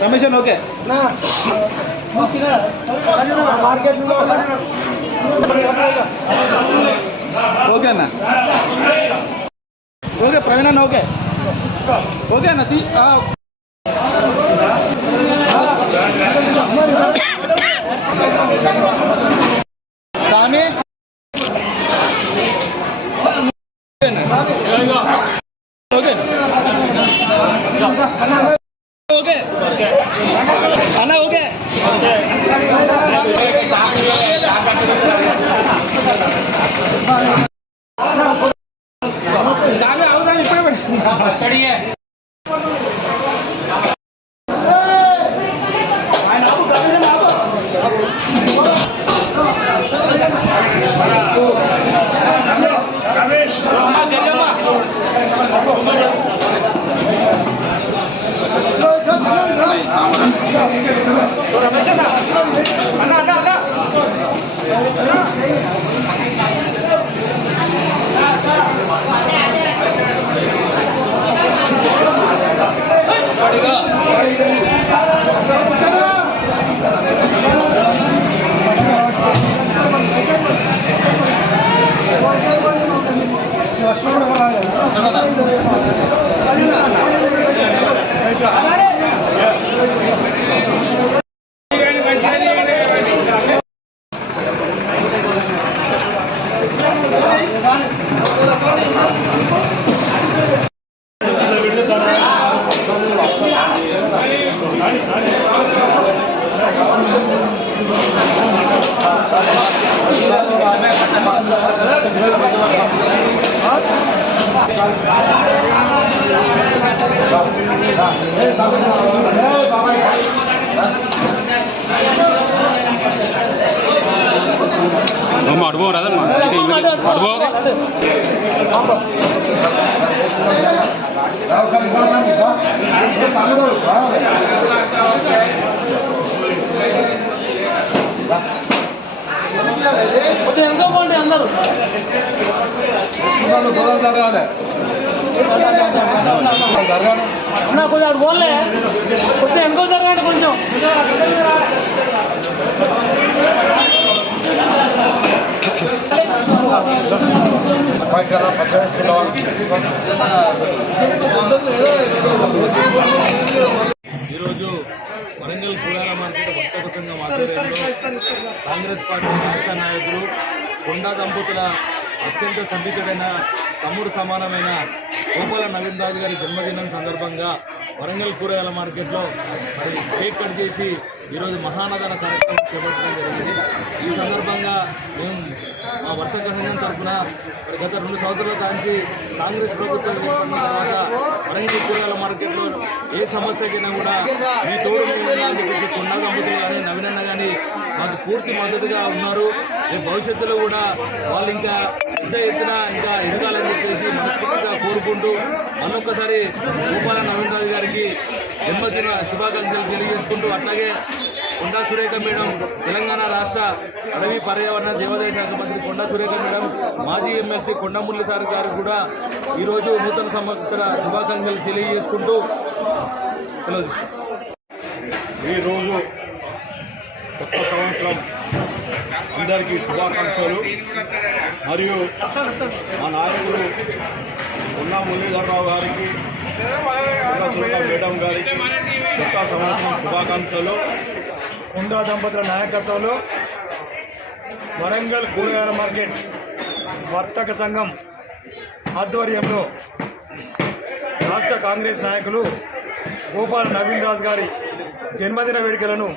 Commission okay okay అన్న okay Praveen అన్న okay okay అన్న స్వామి ఓకే ఓకే అన్న ఓకే సామి అవుదా ఇప్పుడే అడుగు రాదమ్మా అడుగు ఎంతో బాగుంది అందరూ జరగాలి అన్నా కొంచెం అటు పోలే కొంచెం ఎంతో జరగండి కొంచెం ఈరోజు వరంగల్ కూరగాయల మార్కెట్ వర్తక సంఘం ఆధ్వర్యంలో కాంగ్రెస్ పార్టీ రాష్ట్ర నాయకులు కొండా దంపతుల అత్యంత సన్నిహితుడైన తమ్ముడు సమానమైన గోపాల నవీన్ రాజు గారి జన్మదినం సందర్భంగా వరంగల్ కూరగాయల మార్కెట్లో మరి కేక్ కట్ చేసి ఈరోజు మహానగర కార్యక్రమం చేపట్టడం జరిగింది. ఈ సందర్భంగా మేము మా వర్తక సంఘం తరఫున గత 2 సంవత్సరాల కాంచి కాంగ్రెస్ ప్రభుత్వం ఏర్పడిన తర్వాత వరంగల్ కూరగాయల మార్కెట్లో ఏ సమస్యకైనా కూడా మీ తోడు చెప్పేసి కొండా దంపతులు కానీ నవీనన్న కానీ మాకు పూర్తి మద్దతుగా ఉన్నారు. భవిష్యత్తులో కూడా వాళ్ళు ఇంకా పెద్ద ఎత్తున ఇంకా ఎదగాలని చెప్పేసి మనస్ఫూర్తిగా కోరుకుంటూ మరొక్కసారి గోపాల నవీన్ రాజు గారికి జన్మదిన శుభాకాంక్షలు తెలియజేసుకుంటూ అట్లాగే కొండా సురేఖ మేడం తెలంగాణ రాష్ట్ర అడవి పర్యావరణ దేవాదాయ శాఖ మంత్రి కొండా సురేఖ మేడం మాజీ ఎమ్మెల్సీ కొండమురళి సార్ గారికి కూడా ఈరోజు నూతన సంవత్సర శుభాకాంక్షలు తెలియజేసుకుంటూ ఈరోజు కొత్త సంవత్సరం అందరికీ శుభాకాంక్షలు. మరియు మా నాయకుడు కొండా మురళీధరరావు గారికి మేడం గారికి కొత్త సంవత్సరం శుభాకాంక్షలు. కొండా దంపతుల నాయకత్వంలో వరంగల్ కూరగాయల మార్కెట్ వర్తక సంఘం ఆధ్వర్యంలో రాష్ట్ర కాంగ్రెస్ నాయకులు గోపాల నవీన్ రాజు గారి జన్మదిన వేడుకలను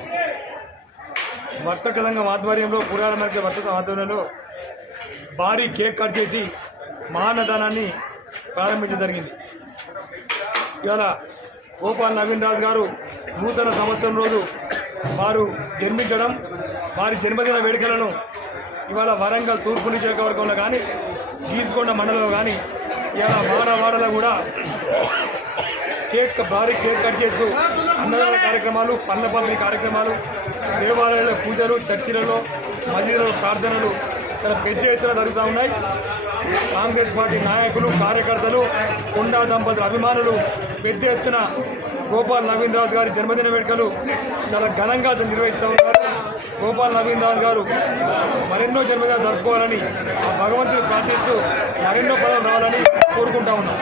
వర్తక సంఘం ఆధ్వర్యంలో కూరగాయల మార్కెట్ వర్తక ఆధ్వర్యంలో భారీ కేక్ కట్ చేసి మహానదానాన్ని ప్రారంభించడం జరిగింది. ఇవాళ గోపాల నవీన్ రాజు గారు నూతన సంవత్సరం రోజు వారు జన్మించడం, వారి జన్మదిన వేడుకలను ఇవాళ వరంగల్ తూర్పు నియోజకవర్గంలో కానీ గీసుకొండ మండలంలో కానీ ఇవాళ వాడవాడలో కూడా భారీ కేక్ కట్ చేస్తూ అన్నదాన కార్యక్రమాలు, పండ్ల పంపిణీ కార్యక్రమాలు, దేవాలయాల పూజలు, చర్చిలలో, మసీదులలో ప్రార్థనలు చాలా పెద్ద ఎత్తున జరుగుతూ ఉన్నాయి. కాంగ్రెస్ పార్టీ నాయకులు, కార్యకర్తలు, కొండా దంపతుల అభిమానులు పెద్ద ఎత్తున గోపాల్ నవీన్ రాజు గారి జన్మదిన వేడుకలు చాలా ఘనంగా నిర్వహిస్తూ ఉన్నారు. గోపాల్ నవీన్ రాజు గారు మరెన్నో జన్మదినాలు జరుపుకోవాలని ఆ భగవంతుని ప్రార్థిస్తూ మరెన్నో పదవులు రావాలని కోరుకుంటా ఉన్నాం.